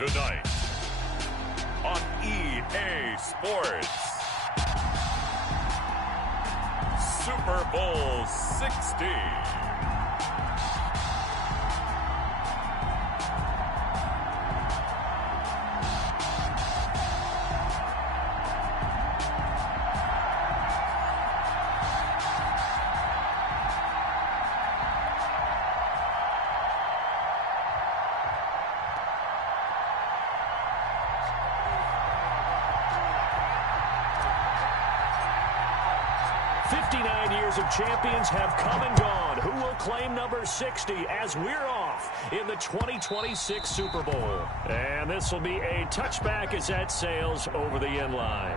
Tonight on EA Sports, Super Bowl 60. Of champions have come and gone. Who will claim number 60 as we're off in the 2026 Super Bowl? And this will be a touchback as that sails over the end line.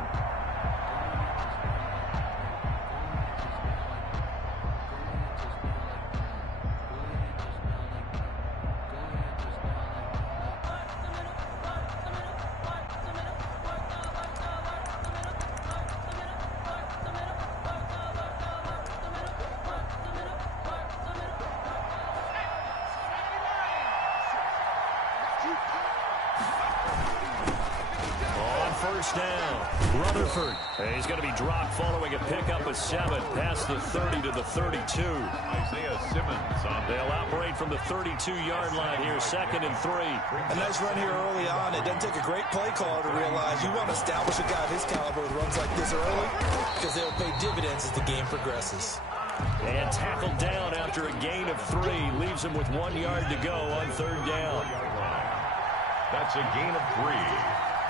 He's going to be dropped following a pickup of 7 past the 30 to the 32. Isaiah Simmons on. They'll operate from the 32-yard line here, 2nd and 3. A nice run here early on. It doesn't take a great play caller to realize you want to establish a guy of his caliber with runs like this early because they'll pay dividends as the game progresses. And tackled down after a gain of 3. Leaves him with 1 yard to go on 3rd down. That's a gain of 3.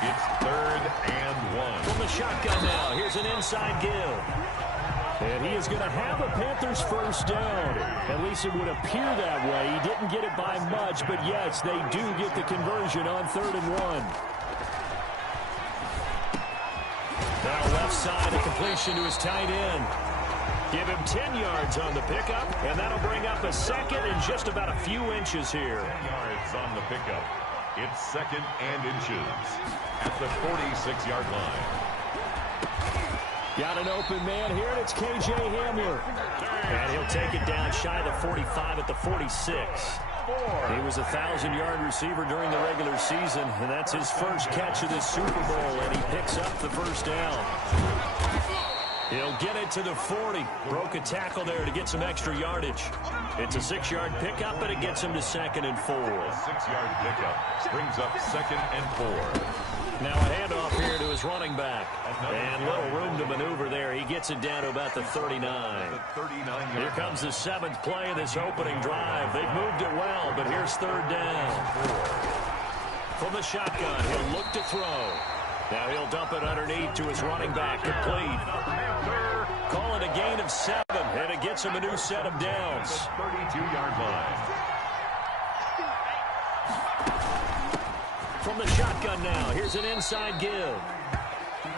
It's 3rd and 1. From the shotgun now, here's an inside give. And he is going to have a Panthers first down. At least it would appear that way. He didn't get it by much, but yes, they do get the conversion on 3rd and 1. Now left side, a completion to his tight end. Give him 10 yards on the pickup, and that'll bring up a 2nd and just about a few inches here. 10 yards on the pickup. It's 2nd and inches at the 46-yard line. Got an open man here, and it's K.J. Hamler. And he'll take it down shy of the 45 at the 46. He was a 1,000-yard receiver during the regular season, and that's his first catch of this Super Bowl, and he picks up the first down. He'll get it to the 40. Broke a tackle there to get some extra yardage. It's a 6-yard pickup, but it gets him to 2nd and 4. 6-yard pickup brings up 2nd and 4. Now a handoff here to his running back. And little room to maneuver there. He gets it down to about the 39. Here comes the 7th play of this opening drive. They've moved it well, but here's 3rd down. From the shotgun, he'll look to throw. Now he'll dump it underneath to his running back, complete. Call it a gain of 7, and it gets him a new set of downs. 32-yard line. From the shotgun now, here's an inside give.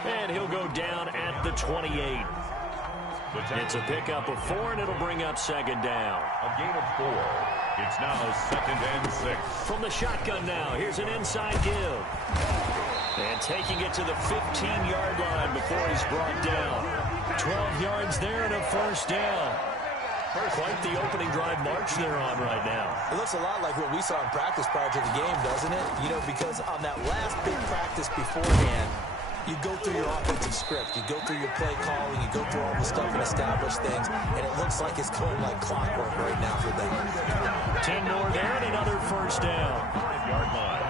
And he'll go down at the 28. It's a pickup of 4, and it'll bring up 2nd down. A gain of 4. It's now 2nd and 6. From the shotgun now, here's an inside give. And taking it to the 15-yard line before he's brought down. 12 yards there and a first down. Quite the opening drive march they're on right now. It looks a lot like what we saw in practice prior to the game, doesn't it? You know, because on that last big practice beforehand, you go through your offensive script. You go through your play calling. You go through all the stuff and establish things. And it looks like it's going like clockwork right now for them. 10 more there and another first down. 5-yard line.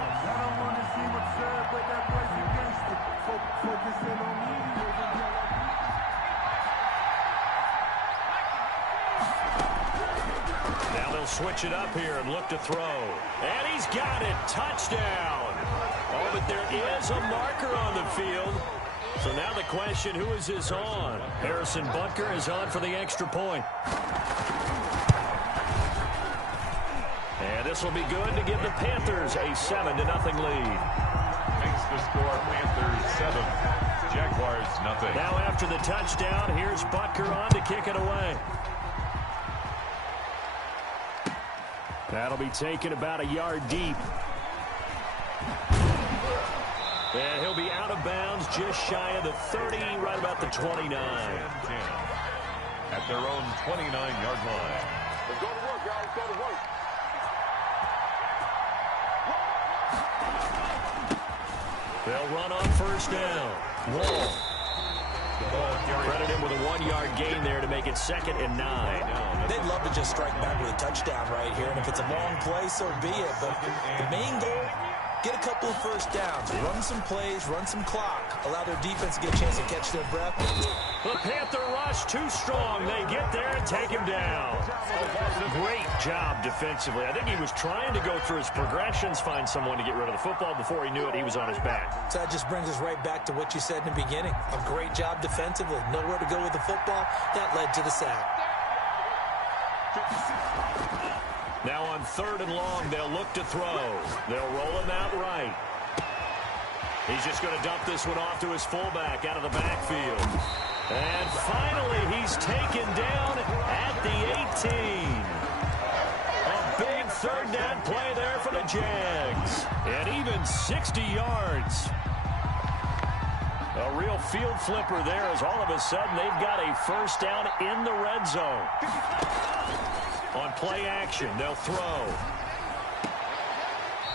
Now they'll switch it up here and look to throw. And he's got it. Touchdown. Oh, but there is a marker on the field. So now the question, who is this on? Harrison Butker is on for the extra point. And this will be good to give the Panthers a 7-0 lead. Makes the score Panthers 7, Jaguars nothing. Now after the touchdown, here's Butker on to kick it away. That'll be taken about a yard deep. And he'll be out of bounds just shy of the 30, right about the 29. At their own 29-yard line. Let's go to work, y'all. Let's go to work. They'll run on first down. Wall. Credit him with a 1-yard gain there to make it 2nd and 9. They'd love to just strike back with a touchdown right here, and if it's a long play, so be it. But the main goal, get a couple of first downs, run some plays, run some clock, allow their defense to get a chance to catch their breath. The Panther rush too strong. They get there and take him down. Great job defensively. I think he was trying to go through his progressions, find someone to get rid of the football. Before he knew it, he was on his back. So that just brings us right back to what you said in the beginning. A great job defensively. Nowhere to go with the football. That led to the sack. Now on 3rd and long, they'll look to throw. They'll roll him out right. He's just going to dump this one off to his fullback out of the backfield. And finally, he's taken down at the 18. A big 3rd down play there for the Jags. And even 60 yards. A real field flipper there as all of a sudden they've got a first down in the red zone. On play action, they'll throw.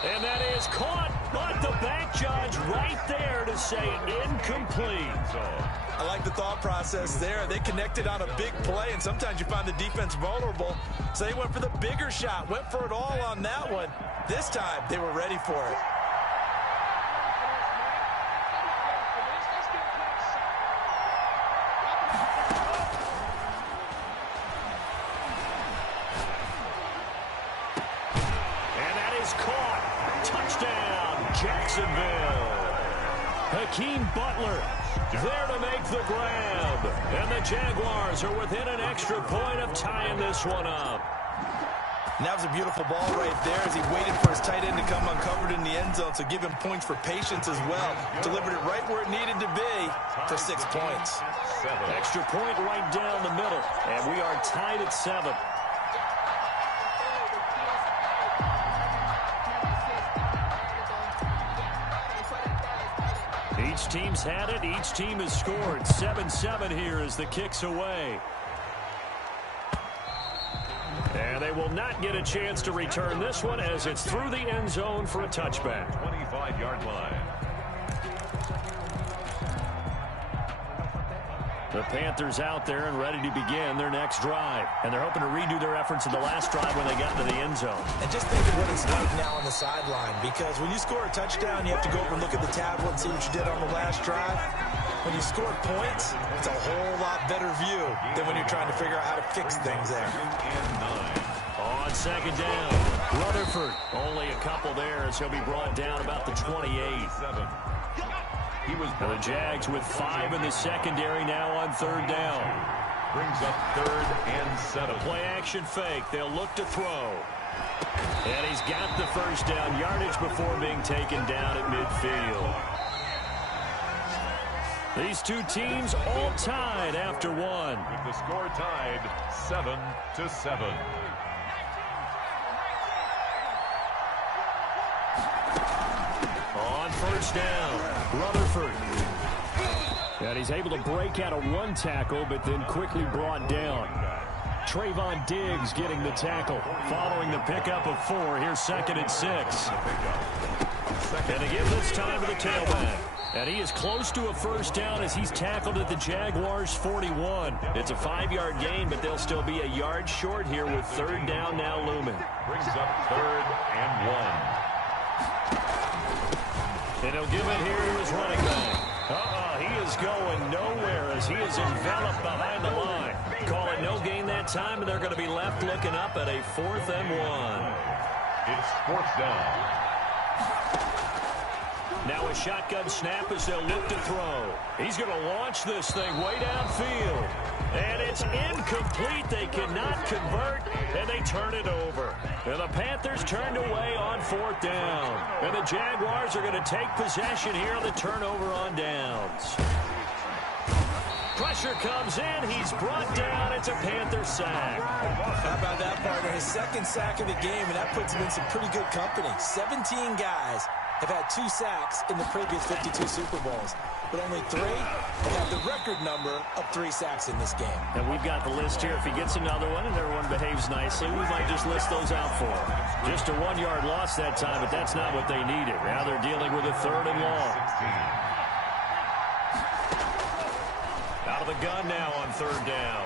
And that is caught, but the back judge right there to say incomplete. I like the thought process there. They connected on a big play, and sometimes you find the defense vulnerable. So they went for the bigger shot, went for it all on that one. This time, they were ready for it. Jacksonville. Hakeem Butler there to make the grab. And the Jaguars are within an extra point of tying this one up. And that was a beautiful ball right there as he waited for his tight end to come uncovered in the end zone. So give him points for patience as well. Delivered it right where it needed to be for 6 points. Extra point right down the middle. And we are tied at 7. Each team's had it. Each team has scored. 7-7 here as the kick's away. And they will not get a chance to return this one as it's through the end zone for a touchback. 25-yard line. The Panthers out there and ready to begin their next drive. And they're hoping to redo their efforts in the last drive when they got into the end zone. And just think of what it's like now on the sideline, because when you score a touchdown, you have to go over and look at the tablet and see what you did on the last drive. When you score points, it's a whole lot better view than when you're trying to figure out how to fix things there. On 2nd down, Rutherford. Only a couple there as he'll be brought down about the 28. The Jags with 5 in the secondary now on 3rd down. Brings up 3rd and 7. Play action fake. They'll look to throw. And he's got the first down yardage before being taken down at midfield. These two teams all tied after one. With the score tied 7-7. On first down, Rutherford. And he's able to break out of one tackle, but then quickly brought down. Trayvon Diggs getting the tackle. Following the pickup of 4, here's 2nd and 6. And again this time to the tailback. And he is close to a first down as he's tackled at the Jaguars' 41. It's a 5-yard gain, but they'll still be a yard short here with 3rd down now looming. Brings up 3rd and 1. And he'll give it here to his running back. He is going nowhere as he is enveloped behind the line. Call it no gain that time, and they're going to be left looking up at a 4th and 1. It's 4th down. Now a shotgun snap as they'll look to throw. He's going to launch this thing way downfield. And it's incomplete. They cannot convert, and they turn it over. And the Panthers turned away on 4th down. And the Jaguars are going to take possession here on the turnover on downs. Pressure comes in. He's brought down. It's a Panther sack. How about that, partner? His 2nd sack of the game, and that puts him in some pretty good company. 17 guys have had 2 sacks in the previous 52 Super Bowls, but only 3 have had the record number of 3 sacks in this game. And we've got the list here. If he gets another one and everyone behaves nicely, we might just list those out for him. Just a 1-yard loss that time, but that's not what they needed. Now they're dealing with a 3rd and long. Out of the gun now on 3rd down.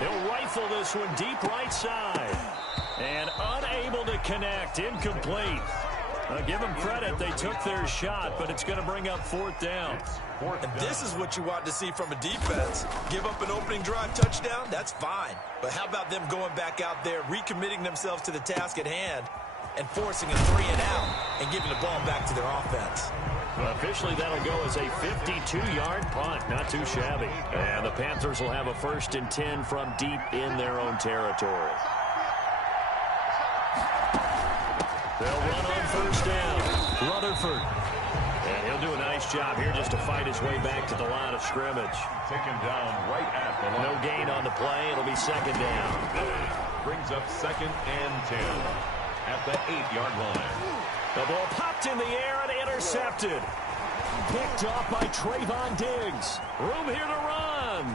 He'll rifle this one deep right side. And unable to connect. Incomplete. Give them credit. They took their shot, but it's going to bring up 4th down. And this is what you want to see from a defense. Give up an opening drive touchdown, that's fine. But how about them going back out there, recommitting themselves to the task at hand, and forcing a 3-and-out and giving the ball back to their offense? Well, officially, that'll go as a 52-yard punt. Not too shabby. And the Panthers will have a 1st and 10 from deep in their own territory. They'll run on 1st down. Rutherford. And he'll do a nice job here just to fight his way back to the line of scrimmage. Taken down right at the line. No gain on the play. It'll be 2nd down. Brings up 2nd and 10 at the 8-yard line. The ball popped in the air and intercepted. Picked off by Trayvon Diggs. Room here to run.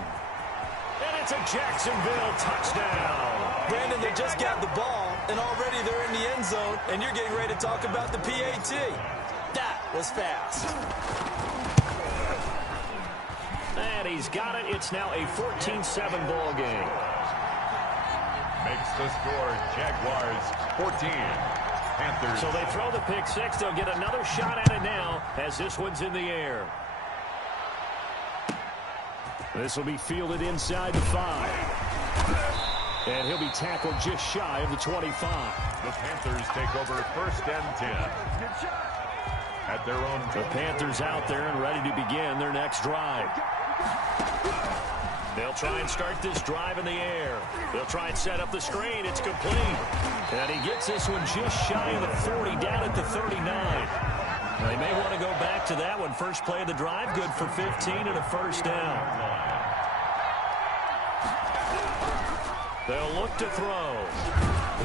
And it's a Jacksonville touchdown. Brandon, they just got the ball, and already they're in the end zone, and you're getting ready to talk about the PAT. That was fast. And he's got it. It's now a 14-7 ball game. Makes the score Jaguars 14. Panthers. So they throw the pick 6. They'll get another shot at it now as this one's in the air. This will be fielded inside the 5. And he'll be tackled just shy of the 25. The Panthers take over 1st and 10. At their own. The Panthers out there and ready to begin their next drive. They'll try and start this drive in the air. They'll try and set up the screen. It's complete. And he gets this one just shy of the 40, down at the 39. They may want to go back to that one. First play of the drive, good for 15 and a 1st down. They'll look to throw.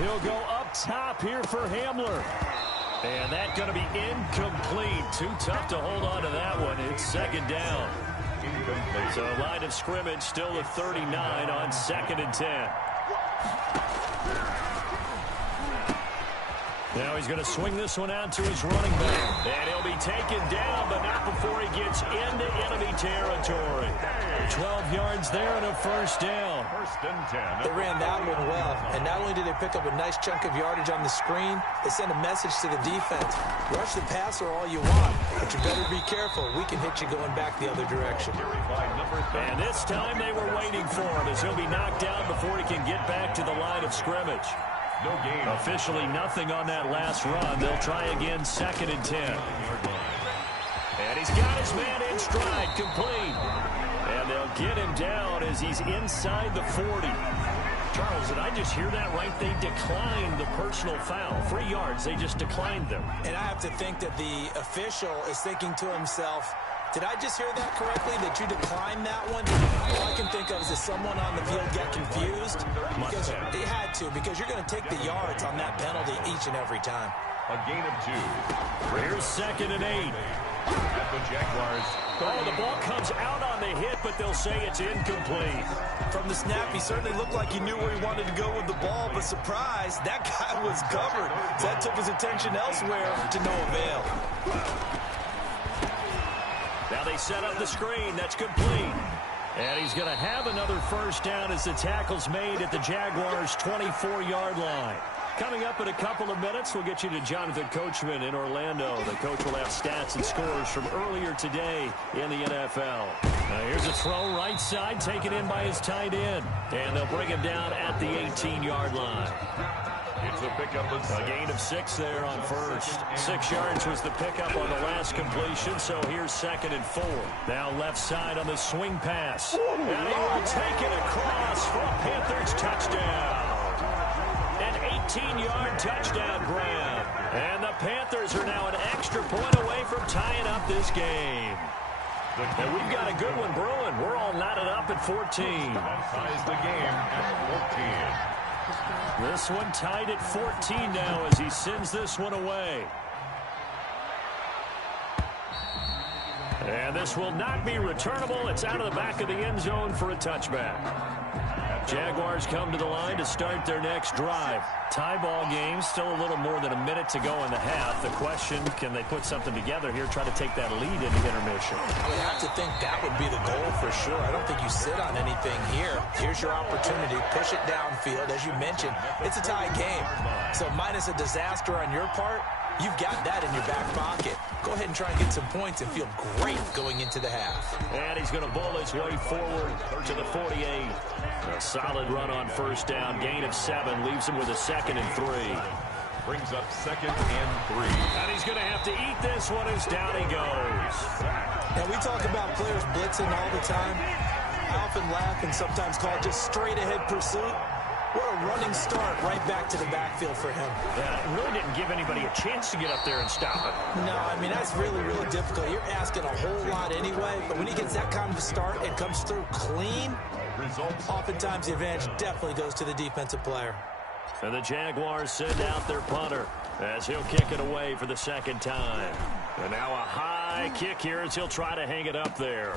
He'll go up top here for Hamler. And that's going to be incomplete. Too tough to hold on to that one. It's 2nd down. Incomplete. So line of scrimmage still at 39 on 2nd and 10. Now he's going to swing this one out to his running back. And he'll be taken down, but not before he gets into enemy territory. 12 yards there and a 1st down. 1st and 10. They ran that one well, and not only did they pick up a nice chunk of yardage on the screen, they sent a message to the defense. Rush the passer all you want, but you better be careful. We can hit you going back the other direction. And this time they were waiting for him as he'll be knocked down before he can get back to the line of scrimmage. No gain. Officially nothing on that last run. They'll try again 2nd and 10. And he's got his man in stride, complete. And they'll get him down as he's inside the 40. Charles, did I just hear that right? They declined the personal foul. 3 yards, they just declined them. And I have to think that the official is thinking to himself, did I just hear that correctly, that you declined that one? All I can think of is that someone on the field got confused. Because they had to, because you're going to take the yards on that penalty each and every time. A gain of 2. Here's 2nd and 8. At the Jaguars. Oh, the ball comes out on the hit, but they'll say it's incomplete. From the snap, he certainly looked like he knew where he wanted to go with the ball, but surprise, that guy was covered. So that took his attention elsewhere to no avail. Now they set up the screen. That's complete. And he's going to have another 1st down as the tackle's made at the Jaguars' 24-yard line. Coming up in a couple of minutes, we'll get you to Jonathan Coachman in Orlando. The coach will have stats and scores from earlier today in the NFL. Now here's a throw right side, taken in by his tight end. And they'll bring him down at the 18-yard line. It's a pickup of 6. A gain of 6 there on 1st. 6 yards was the pickup on the last completion, so here's 2nd and 4. Now left side on the swing pass. And he will take it across for a Panthers touchdown. An 18-yard touchdown grab. And the Panthers are now an extra point away from tying up this game. And we've got a good one brewing. We're all knotted up at 14. That ties the game at 14. This one tied at 14 now as he sends this one away. And this will not be returnable. It's out of the back of the end zone for a touchback. Jaguars come to the line to start their next drive. Tie ball game, still a little more than a minute to go in the half. The question, can they put something together here, try to take that lead into intermission? I would have to think that would be the goal for sure. I don't think you sit on anything here. Here's your opportunity. Push it downfield. As you mentioned, it's a tie game. So minus a disaster on your part, you've got that in your back pocket. Go ahead and try and get some points and feel great going into the half. And he's going to bowl his way forward to the 48. A solid run on first down. Gain of 7 leaves him with a 2nd and 3. Brings up 2nd and 3. And he's going to have to eat this one as down he goes. Now, we talk about players blitzing all the time. I often laugh and sometimes call it just straight-ahead pursuit. What a running start right back to the backfield for him. Yeah, it really didn't give anybody a chance to get up there and stop it. No, I mean, that's really, really difficult. You're asking a whole lot anyway, but when he gets that kind of a start and comes through clean, oftentimes the advantage definitely goes to the defensive player. And the Jaguars send out their punter as he'll kick it away for the 2nd time. And now a high kick here as he'll try to hang it up there.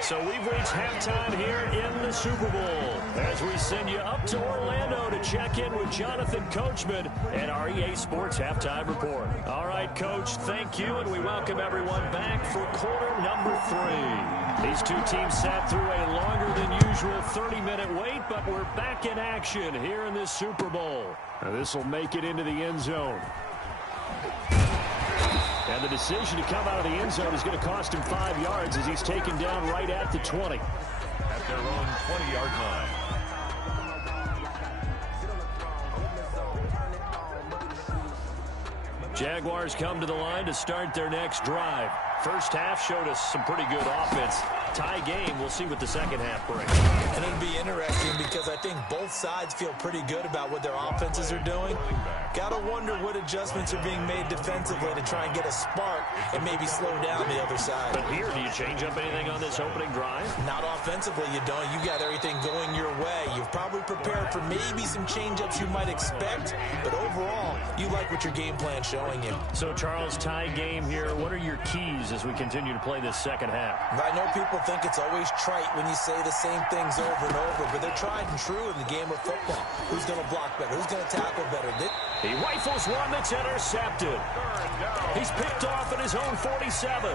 So we've reached halftime here in the Super Bowl as we send you up to Orlando to check in with Jonathan Coachman and our EA Sports Halftime Report. All right, Coach, thank you, and we welcome everyone back for quarter number 3. These two teams sat through a longer than usual 30-minute wait, but we're back in action here in this Super Bowl. Now this will make it into the end zone. And the decision to come out of the end zone is going to cost him 5 yards as he's taken down right at the 20. At their own 20-yard line. Jaguars come to the line to start their next drive. First half showed us some pretty good offense. Tie game, we'll see what the second half brings. And it'll be interesting because I think both sides feel pretty good about what their offenses are doing. Gotta wonder what adjustments are being made defensively to try and get a spark and maybe slow down the other side. But here, do you change up anything on this opening drive? Not offensively, you don't. You got everything going your way. You've probably prepared for maybe some change-ups you might expect, but overall, you like what your game plan's showing you. So, Charles, tie game here. What are your keys as we continue to play this second half? I know people think it's always trite when you say the same things over and over, but they're tried and true in the game of football. Who's going to block better? Who's going to tackle better? He rifles one that's intercepted. He's picked off at his own 47.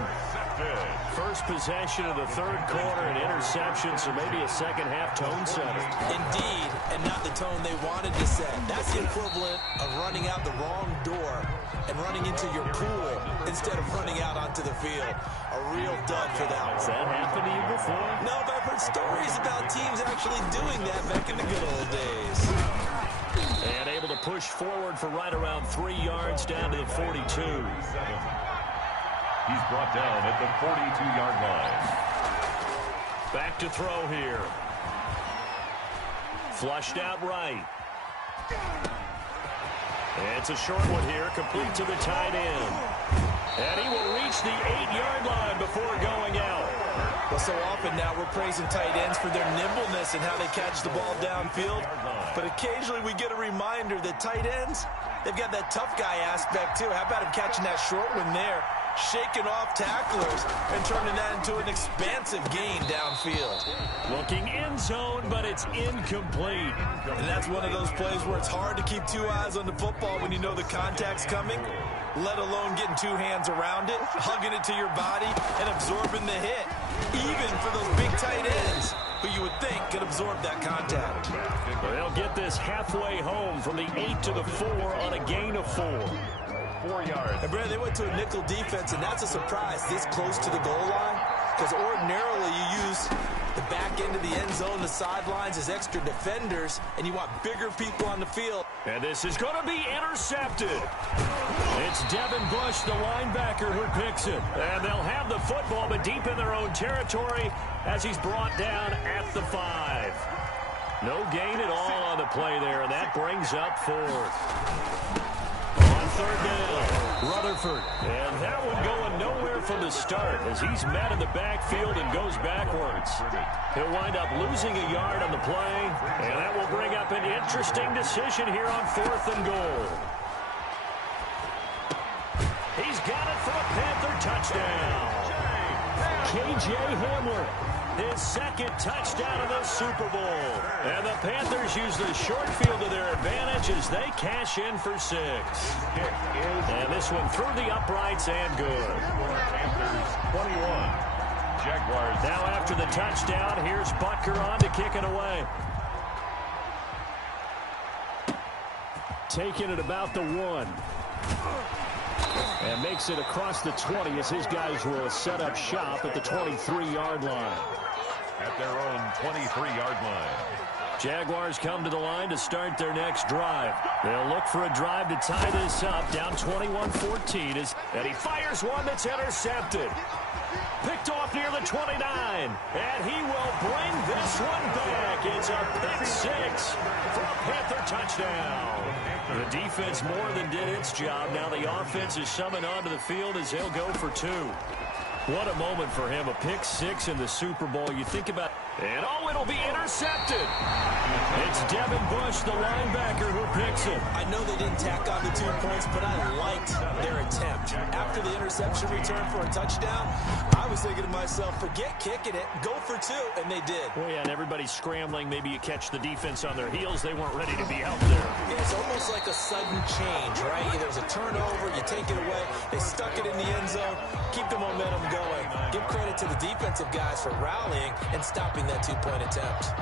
First possession of the third quarter, an interception, so maybe a second half tone setter. Indeed, and not the tone they wanted to set. That's the equivalent of running out the wrong door and running into your pool instead of running out onto the field. A real dud for that one. Has that happened to you before? No, but I've heard stories about teams actually doing that back in the good old days. And able to push forward for right around 3 yards down to the 42. He's brought down at the 42-yard line. Back to throw here. Flushed out right. It's a short one here, complete to the tight end. And he will reach the 8-yard line before going out. Well, so often now we're praising tight ends for their nimbleness and how they catch the ball downfield. But occasionally we get a reminder that tight ends, they've got that tough guy aspect too. How about him catching that short one there, shaking off tacklers, and turning that into an expansive gain downfield. Looking end zone, but it's incomplete. And that's one of those plays where it's hard to keep 2 eyes on the football when you know the contact's coming, let alone getting 2 hands around it, hugging it to your body, and absorbing the hit. Even for those big tight ends, who you would think could absorb that contact. They'll get this halfway home from the 8 to the 4 on a gain of 4. 4 yards. And Brad, they went to a nickel defense, and that's a surprise this close to the goal line, because ordinarily you use the back end of the end zone, the sidelines as extra defenders, and you want bigger people on the field. And this is going to be intercepted. It's Devin Bush, the linebacker, who picks it. And they'll have the football, but deep in their own territory as he's brought down at the 5. No gain at all on the play there, and that brings up 4th. On third down, Rutherford. And that one going nowhere from the start as he's met in the backfield and goes backwards. He'll wind up losing a yard on the play, and that will bring up an interesting decision here on 4th and goal. touchdown. K.J. Hamler, his second touchdown of the Super Bowl. And the Panthers use the short field to their advantage as they cash in for 6. And this one through the uprights and good. Panthers 21. Jaguars. Now after the touchdown, here's Butker on to kick it away. Taking it about the 1. And makes it across the 20 as his guys will set up shop at the 23-yard line. At their own 23-yard line. Jaguars come to the line to start their next drive. They'll look for a drive to tie this up, down 21-14. And he fires one that's intercepted. Picked off near the 29. And he will bring this one back. It's a pick 6 for a Panther touchdown. The defense more than did its job. Now the offense is summoned onto the field as they'll go for 2. What a moment for him, a pick 6 in the Super Bowl. You think about, and oh, it'll be intercepted. It's Devin Bush, the linebacker, who picks it. I know they didn't tack on the 2 points, but I liked their attempt. After the interception return for a touchdown, I was thinking to myself, forget kicking it, go for 2, and they did. Well, yeah, and everybody's scrambling. Maybe you catch the defense on their heels. They weren't ready to be out there. Yeah, it's almost like a sudden change, right? There's a turnover, you take it away, they stuck it in the end zone, keep the momentum going. Give credit to the defensive guys for rallying and stopping that 2-point attempt.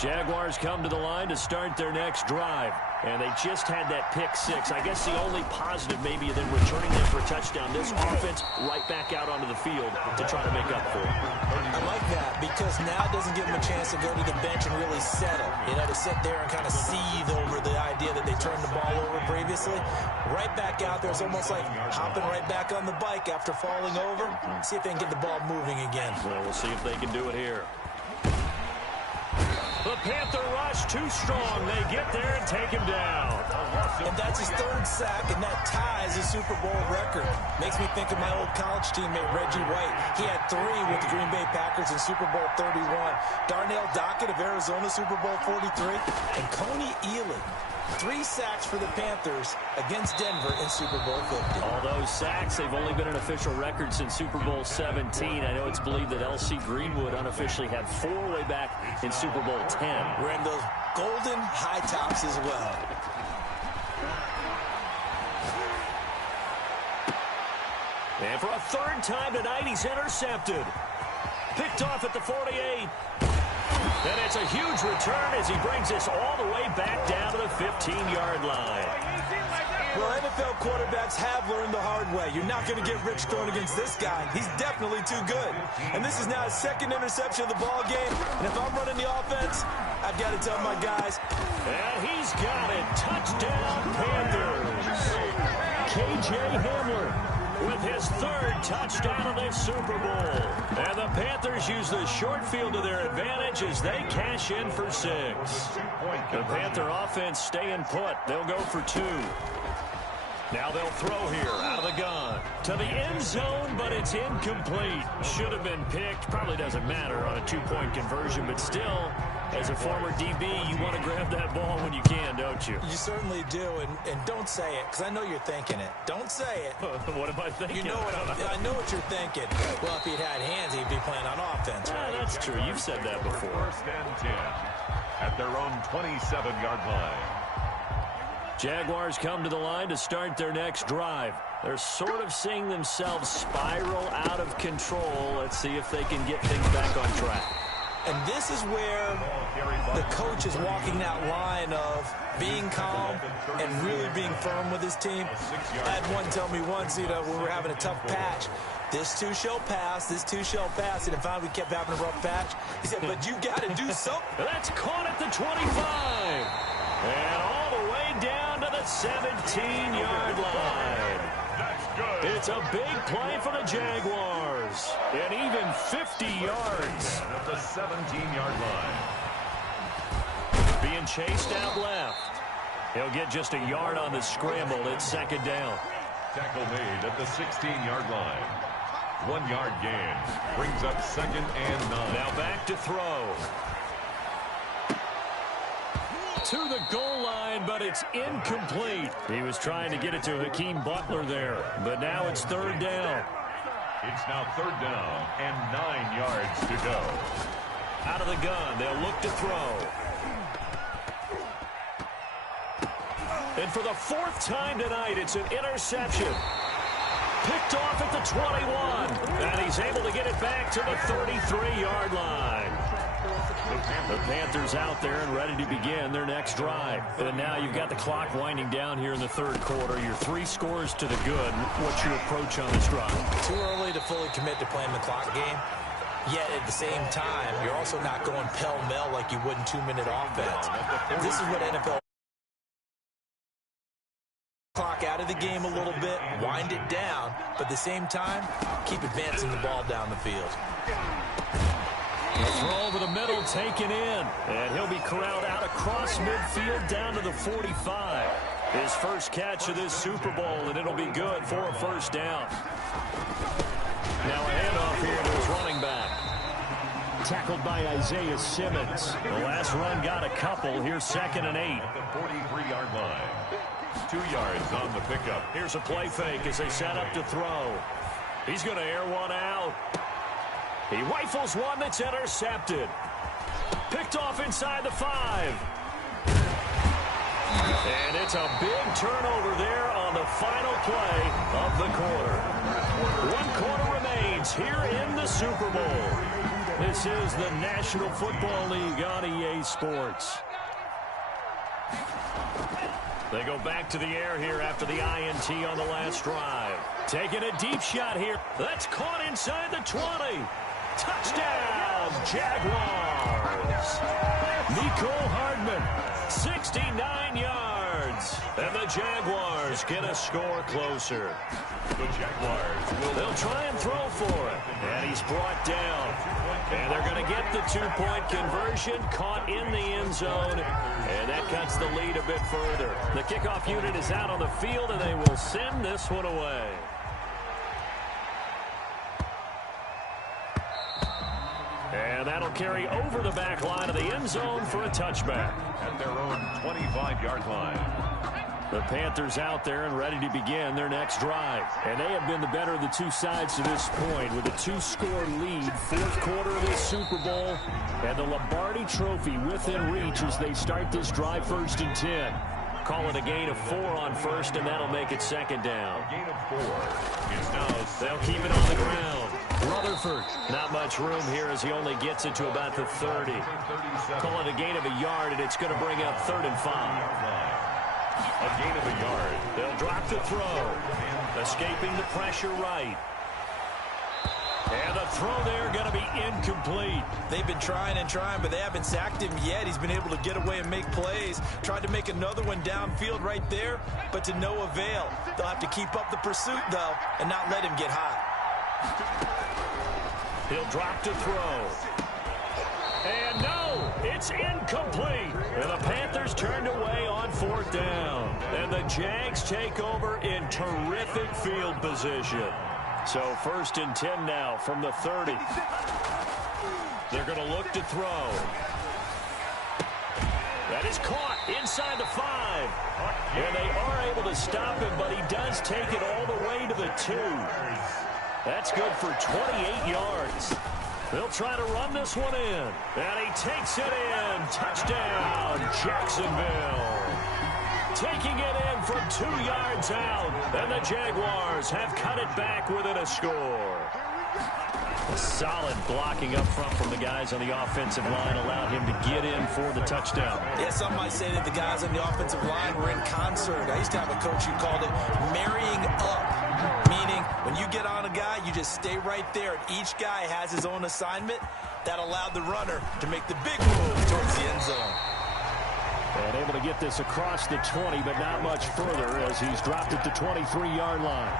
Jaguars come to the line to start their next drive. And they just had that pick 6. I guess the only positive maybe of them returning them for a touchdown. This offense right back out onto the field to try to make up for it. I like that because now it doesn't give them a chance to go to the bench and really settle. You know, to sit there and kind of seethe over the idea that they turned the ball over previously. Right back out there. It's almost like hopping right back on the bike after falling over. See if they can get the ball moving again. Well, we'll see if they can do it here. The Panther rush too strong. They get there and take him down. And that's his 3rd sack, and that ties his Super Bowl record. Makes me think of my old college teammate, Reggie White. He had 3 with the Green Bay Packers in Super Bowl 31. Darnell Dockett of Arizona, Super Bowl 43. And Coney Ealy, 3 sacks for the Panthers against Denver in Super Bowl 50. All those sacks, they've only been an official record since Super Bowl 17. I know it's believed that L.C. Greenwood unofficially had 4 way back in Super Bowl 10. We're in those golden high tops as well. And for a 3rd time tonight, he's intercepted. Picked off at the 48. And it's a huge return as he brings this all the way back down to the 15-yard line. Well, NFL quarterbacks have learned the hard way. You're not going to get rich throwing against this guy. He's definitely too good. And this is now his 2nd interception of the ball game. And if I'm running the offense, I've got to tell my guys. And he's got it. Touchdown, Panthers. K.J. Hamler with his 3rd touchdown of this Super Bowl. And the Panthers use the short field to their advantage as they cash in for 6. The Panther offense staying put. They'll go for 2. Now they'll throw here out of the gun to the end zone, but it's incomplete. Should have been picked. Probably doesn't matter on a 2-point conversion, but still, as a former DB, you want to grab that ball when you can, don't you? You certainly do, and don't say it, because I know you're thinking it. Don't say it. What am I thinking? You know I know what you're thinking. Well, if he'd had hands, he'd be playing on offense. Right? That's true. You've said that before. 1st and 10 at their own 27-yard line. Jaguars come to the line to start their next drive. They're sort of seeing themselves spiral out of control. Let's see if they can get things back on track. And this is where the coach is walking that line of being calm and really being firm with his team. I had one tell me once, when we were having a tough patch, this too shall pass, this too shall pass. And finally we kept having a rough patch. He said, but you got to do something. That's caught at the 25. And all the way down to the 17-yard line. It's a big play for the Jaguars. And even 50 yards. At the 17-yard line. Being chased out left. He'll get just a yard on the scramble. It's 2nd down. Tackle made at the 16-yard line. 1-yard gain. Brings up 2nd and 9. Now back to throw. To the goal line, but it's incomplete. He was trying to get it to Hakeem Butler there, but now it's third down. It's now third down and 9 yards to go. Out of the gun, they'll look to throw. And for the fourth time tonight, it's an interception. Picked off at the 21. And he's able to get it back to the 33-yard line. The Panthers out there and ready to begin their next drive. And now you've got the clock winding down here in the third quarter. Your 3 scores to the good. What's your approach on this drive? Too early to fully commit to playing the clock game. Yet at the same time, you're also not going pell-mell like you would in 2-minute offense. This is what NFL clock out of the game a little bit, wind it down, but at the same time, keep advancing the ball down the field. The throw over the middle, taken in, and he'll be corralled out across midfield down to the 45. His first catch of this Super Bowl, and it'll be good for a first down. Now a handoff here to his running back. Tackled by Isaiah Simmons. The last run got a couple. Here's 2nd and 8. At the 43-yard line. 2 yards on the pickup. Here's a play fake as they set up to throw. He's going to air one out. He rifles one that's intercepted. Picked off inside the 5. And it's a big turnover there on the final play of the quarter. 1 quarter remains here in the Super Bowl. This is the National Football League on EA Sports. They go back to the air here after the INT on the last drive. Taking a deep shot here. That's caught inside the 20. Touchdown, Jaguars. Nicole Hardman, 69 yards. And the Jaguars get a score closer. The Jaguars They'll try and throw for it. And he's brought down. And they're going to get the 2-point conversion, caught in the end zone. And that cuts the lead a bit further. The kickoff unit is out on the field, and they will send this one away. And that'll carry over the back line of the end zone for a touchback. At their own 25-yard line. The Panthers out there and ready to begin their next drive. And they have been the better of the two sides to this point with a 2-score lead, 4th quarter of this Super Bowl. And the Lombardi Trophy within reach as they start this drive 1st and 10. Call it a gain of 4 on first, and that'll make it 2nd down. A gain of 4. It's now they'll keep it on the ground. Rutherford, not much room here as he only gets it to about the 30. Call it a gain of a yard, and it's going to bring up 3rd and 5. A gain of a yard. They'll drop the throw. Escaping the pressure right. And the throw there going to be incomplete. They've been trying and trying, but they haven't sacked him yet. He's been able to get away and make plays. Tried to make another one downfield right there, but to no avail. They'll have to keep up the pursuit, though, and not let him get hot. He'll drop to throw. And no, it's incomplete. And the Panthers turned away on 4th down. And the Jags take over in terrific field position. So 1st and 10 now from the 30. They're going to look to throw. That is caught inside the 5. And they are able to stop him, but he does take it all the way to the 2. That's good for 28 yards. They'll try to run this one in. And he takes it in. Touchdown, Jacksonville. Taking it in from 2 yards out. And the Jaguars have cut it back within a score. A solid blocking up front from the guys on the offensive line allowed him to get in for the touchdown. Yeah, some might say that the guys on the offensive line were in concert. I used to have a coach who called it marrying up, meaning when you get on a guy, you just stay right there, and each guy has his own assignment. That allowed the runner to make the big move towards the end zone. And able to get this across the 20, but not much further as he's dropped at the 23-yard line.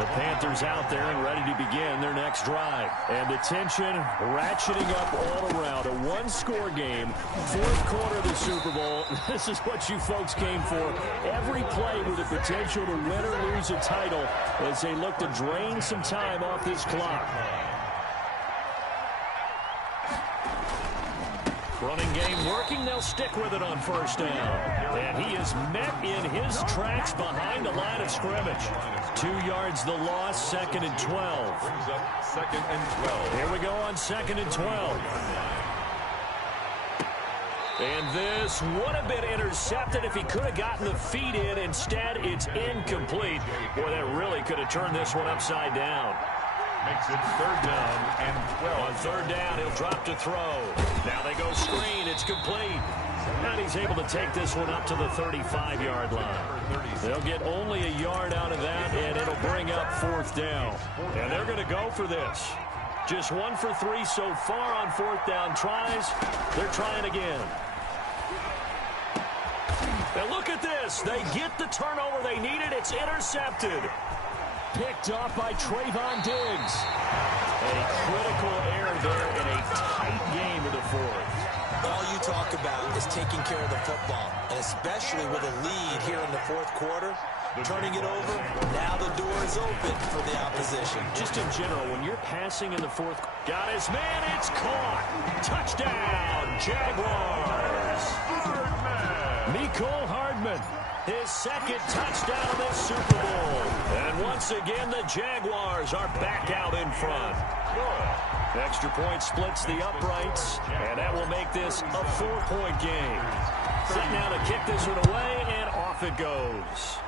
The Panthers out there and ready to begin their next drive. And the tension ratcheting up all around. A 1-score game, 4th quarter of the Super Bowl. This is what you folks came for. Every play with the potential to win or lose a title as they look to drain some time off this clock. Running game working. They'll stick with it on first down. And he is met in his tracks behind the line of scrimmage. 2 yards the loss, 2nd and 12. Brings up 2nd and 12. Here we go on 2nd and 12. And this would have been intercepted if he could have gotten the feet in. Instead, it's incomplete. Boy, that really could have turned this one upside down. Makes it 3rd down and 12. On 3rd down, he'll drop to throw. Now they go screen. It's complete. And he's able to take this one up to the 35-yard line. They'll get only a yard out of that, and it'll bring up 4th down. And they're going to go for this. Just 1 for 3 so far on 4th down tries. They're trying again. Now look at this. They get the turnover they needed. It's intercepted. Picked off by Trayvon Diggs. A critical error there in a tight game of the 4th. All you talk about is taking care of the football, and especially with a lead here in the 4th quarter. Turning it over, now the door is open for the opposition. Just in general, when you're passing in the 4th, got his man, it's caught. Touchdown, Jaguars. Mecole Hardman, his 2nd touchdown of this Super Bowl. And once again, the Jaguars are back out in front. Extra point splits the uprights, and that will make this a 4-point game. Set now to kick this one away, and off it goes.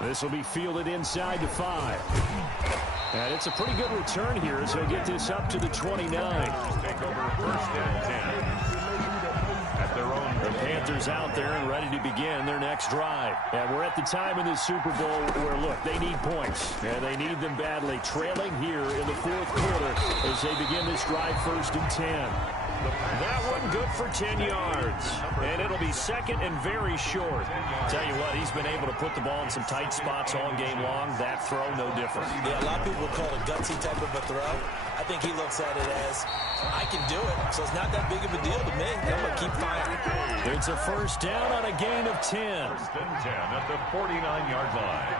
This will be fielded inside the 5. And it's a pretty good return here as he'll get this up to the 29. Take over 1st and 10. At their own. The Panthers out there and ready to begin their next drive. And we're at the time in this Super Bowl where, look, they need points. And they need them badly. Trailing here in the 4th quarter as they begin this drive 1st and 10. That one good for 10 yards. And it'll be 2nd and very short. Tell you what, he's been able to put the ball in some tight spots all game long. That throw, no different. Yeah, a lot of people call it a gutsy type of a throw. I think he looks at it as, I can do it, so it's not that big of a deal to me. I'm going to keep firing. It's a 1st down on a gain of 10. 1st and 10 at the 49-yard line.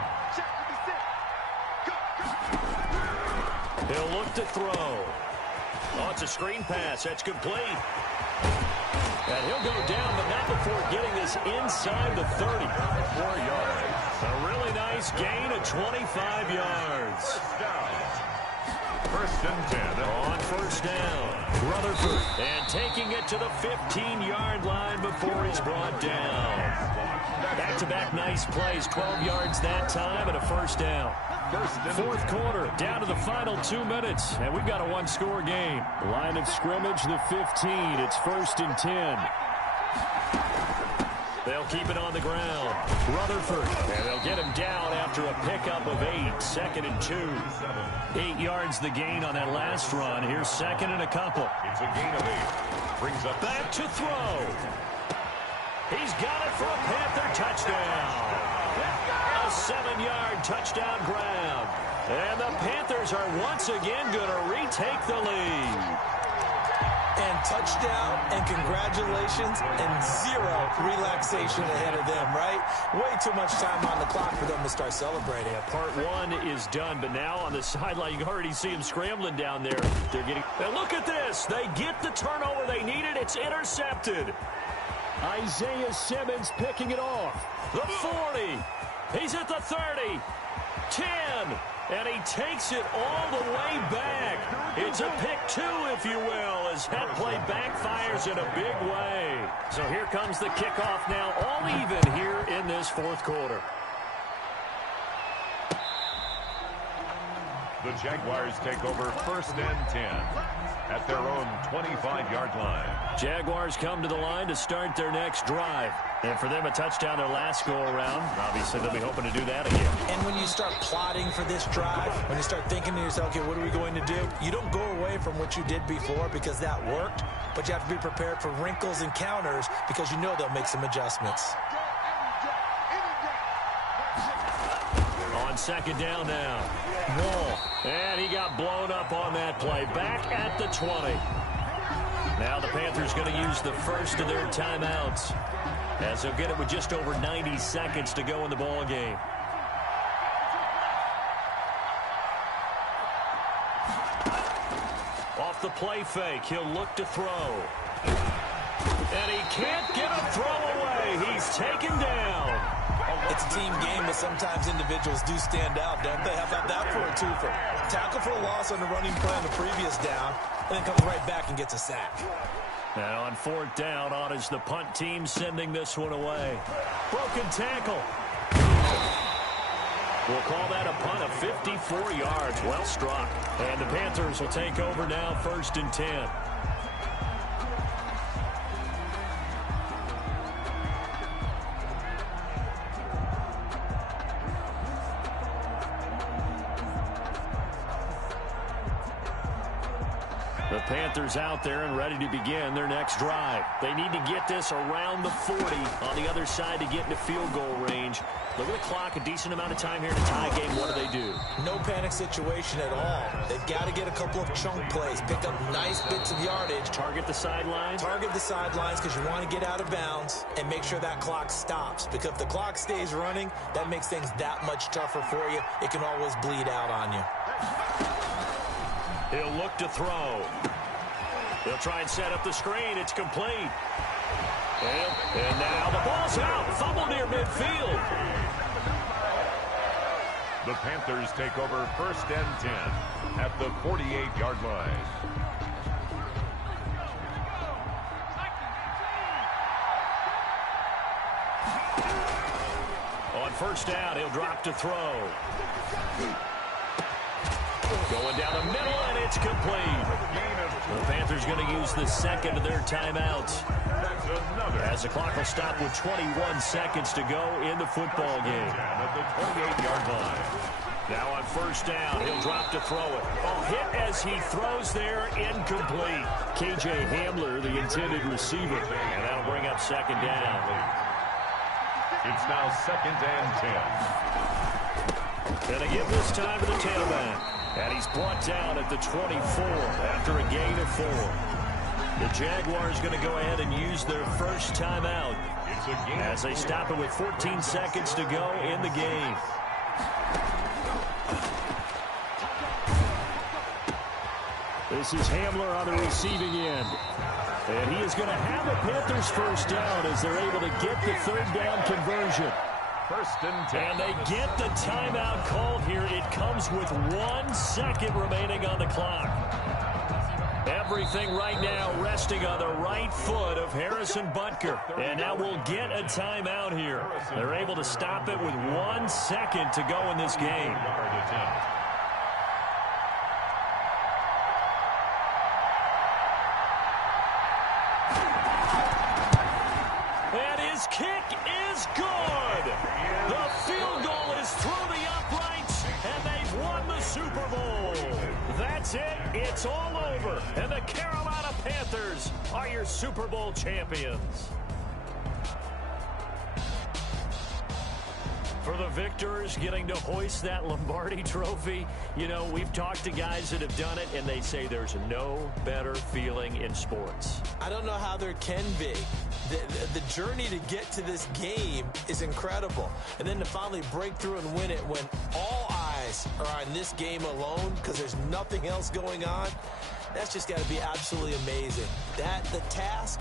He'll look to throw. Oh, it's a screen pass. That's complete. And he'll go down, but not before getting this inside the 30. 4 yards. A really nice gain of 25 yards. 1st and 10. On 1st down, Rutherford. And taking it to the 15-yard line before he's brought down. Back-to-back nice plays. 12 yards that time and a 1st down. 4th quarter, down to the final 2 minutes, and we've got a 1-score game. Line of scrimmage, the 15. It's 1st and 10. They'll keep it on the ground. Rutherford, and they'll get him down after a pickup of 8. 2nd and 2. 8 yards the gain on that last run. Here's 2nd and a couple. It's a gain of 8. Brings up back to throw. He's got it for a Panther touchdown. A 7-yard touchdown grab. And the Panthers are once again going to retake the lead. And touchdown, and congratulations, and 0 relaxation ahead of them, right? Way too much time on the clock for them to start celebrating. Yeah, part 1 is done, but now on the sideline, you can already see them scrambling down there. They're getting. And look at this. They get the turnover they needed. It's intercepted. Isaiah Simmons picking it off. The 40. He's at the 30. 10. And he takes it all the way back. It's a pick 2, if you will, as that play backfires in a big way. So here comes the kickoff now, all even here in this 4th quarter. The Jaguars take over 1st and 10 at their own 25-yard line. Jaguars come to the line to start their next drive. And for them, a touchdown their last go-around. Obviously, they'll be hoping to do that again. And when you start plotting for this drive, when you start thinking to yourself, okay, what are we going to do? You don't go away from what you did before because that worked, but you have to be prepared for wrinkles and counters because you know they'll make some adjustments. On 2nd down now. Wall. And he got blown up on that play. Back at the 20. Now the Panthers going to use the first of their timeouts, as they'll get it with just over 90 seconds to go in the ball game. Off the play fake. He'll look to throw. And he can't get a throw away. He's taken down. It's a team game, but sometimes individuals do stand out, don't they? How about that for a twofer? Tackle for a loss on the running play on the previous down, and then comes right back and gets a sack. And on fourth down, on is the punt team sending this one away. Broken tackle. We'll call that a punt of 54 yards. Well struck. And the Panthers will take over now, 1st and 10. The Panthers out there and ready to begin their next drive. They need to get this around the 40 on the other side to get into field goal range. Look at the clock, a decent amount of time here in a tie game. What do? No panic situation at all. They've got to get a couple of chunk plays, pick up nice bits of yardage. Target the sidelines? Target the sidelines because you want to get out of bounds and make sure that clock stops. Because if the clock stays running, that makes things that much tougher for you. It can always bleed out on you. He'll look to throw. He'll try and set up the screen. It's complete. And now the ball's out. Fumble near midfield. The Panthers take over 1st and 10 at the 48-yard line. On 1st down, he'll drop to throw. Going down the middle, and it's complete. The Panthers going to use the second of their timeouts, as the clock will stop with 21 seconds to go in the football game. At the 28-yard line. Now on 1st down, he'll drop to throw it. Hit as he throws there, incomplete. KJ Hamler, the intended receiver, and that'll bring up 2nd down. It's now 2nd and 10. And they give this time to the tailback. And he's brought down at the 24 after a gain of 4. The Jaguars going to go ahead and use their first timeout as they stop it with 14 seconds to go in the game. This is Hamler on the receiving end. And he is going to have a Panthers first down as they're able to get the 3rd down conversion. 1st and 10. And they get the timeout called here. It comes with 1 second remaining on the clock. Everything right now resting on the right foot of Harrison Butker. And now we'll get a timeout here. They're able to stop it with 1 second to go in this game. And his kick is good. The field goal is through the uprights, and they've won the Super Bowl. That's it. It's all over. And the Carolina Panthers are your Super Bowl champions. For the victors getting to hoist that Lombardi trophy, you know, we've talked to guys that have done it, and they say there's no better feeling in sports. I don't know how there can be. The journey to get to this game is incredible. And then to finally break through and win it when all eyes are on this game alone because there's nothing else going on, that's just got to be absolutely amazing. The task,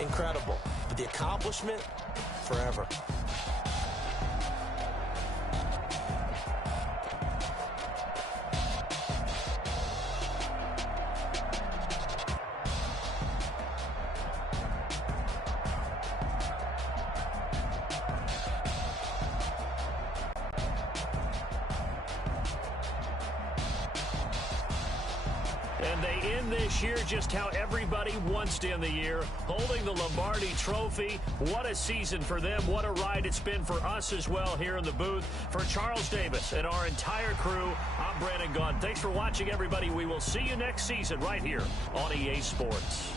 incredible. But the accomplishment, forever. And they end this year just how everybody wants to end the year, holding the Lombardi Trophy. What a season for them. What a ride it's been for us as well here in the booth. For Charles Davis and our entire crew, I'm Brandon Gaudin. Thanks for watching, everybody. We will see you next season right here on EA Sports.